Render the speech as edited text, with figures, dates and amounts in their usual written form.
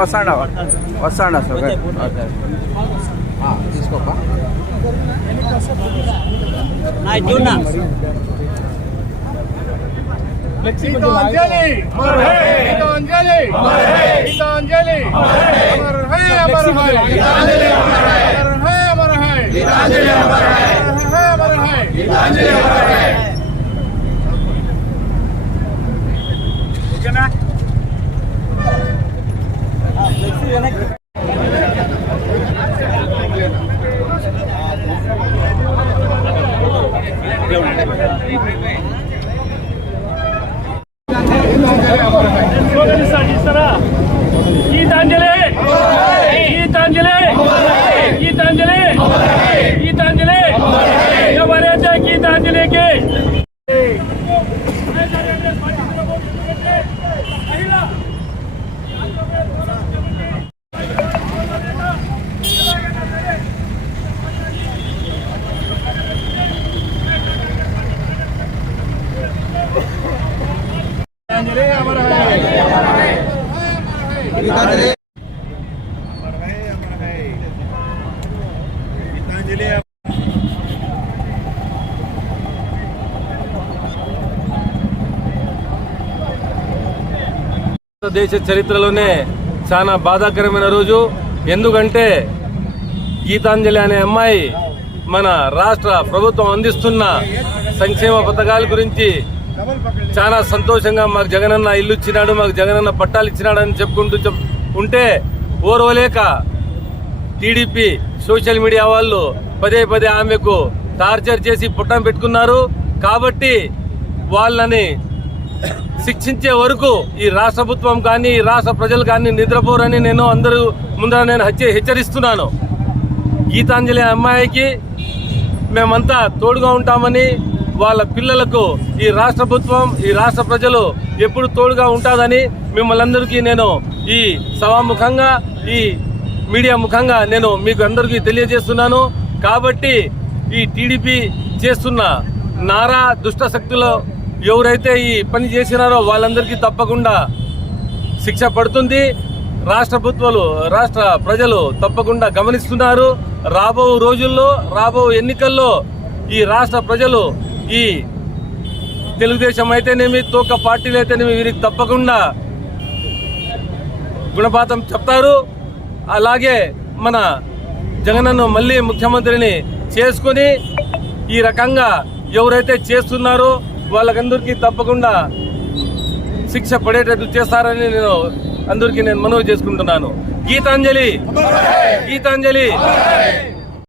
వస్తాడా సార్ తీసుకోపా गीतांजलि अमर है, गीतांजलि अमर है, गीतांजलि अमर है, अमर है, गीतांजलि अमर है, अमर है, गीतांजलि अमर है, अमर है, गीतांजलि अमर है। ओके ना? गीतांजलि गीतांजलि गीतांजलि गीतांजलि हमारे गीतांजलि के దేశ చరిత్రలోనే చాలా బాధాకరమైన రోజు. ఎందుకంటే గీతాంజలి అనే అమ్మాయి మన రాష్ట్ర ప్రభుత్వం అందిస్తున్న సంక్షేమ పథకాల గురించి చాలా సంతోషంగా మాకు జగనన్న ఇల్లు ఇచ్చినాడు, మాకు జగనన్న పట్టాలు ఇచ్చినాడు అని చెప్పుకుంటూ ఉంటే ఓర్వలేక టీడీపీ సోషల్ మీడియా వాళ్ళు పదే పదే ఆమెకు టార్చర్ చేసి పుట్టం పెట్టుకున్నారు. కాబట్టి వాళ్ళని శిక్షించే వరకు ఈ రాష్ట్ర ప్రభుత్వం కానీ ఈ రాష్ట్ర ప్రజలు కానీ నిద్రపోరని నేను అందరూ ముందర నేను హెచ్చరిస్తున్నాను. గీతాంజలి అమ్మాయికి మేమంతా తోడుగా ఉంటామని, వాళ్ళ పిల్లలకు ఈ రాష్ట్ర ప్రభుత్వం ఈ రాష్ట్ర ప్రజలు ఎప్పుడు తోడుగా ఉంటుందని మిమ్మల్ని అందరికీ నేను ఈ సభాముఖంగా ఈ మీడియా ముఖంగా నేను మీకు అందరికీ తెలియజేస్తున్నాను. కాబట్టి ఈ టీడీపీ చేస్తున్న నారా దుష్ట శక్తులు ఎవరైతే ఈ పని చేసినారో వాళ్ళందరికీ తప్పకుండా శిక్ష పడుతుంది. రాష్ట్ర ప్రజలు తప్పకుండా గమనిస్తున్నారు. రాబో రోజుల్లో రాబో ఎన్నికల్లో ఈ రాష్ట్ర ప్రజలు ఈ తెలుగుదేశం అయితేనేమి తోక పార్టీలు అయితేనేమి వీరికి తప్పకుండా గుణపాఠం చెప్తారు. అలాగే మన జగనన్న మళ్ళీ ముఖ్యమంత్రిని చేసుకుని ఈ రకంగా ఎవరైతే చేస్తున్నారో వాళ్ళకందరికీ తప్పకుండా శిక్ష పడేటట్టు చేస్తారని నేను అందరికీ మనవి చేసుకుంటున్నాను. గీతాంజలి గీతాంజలి.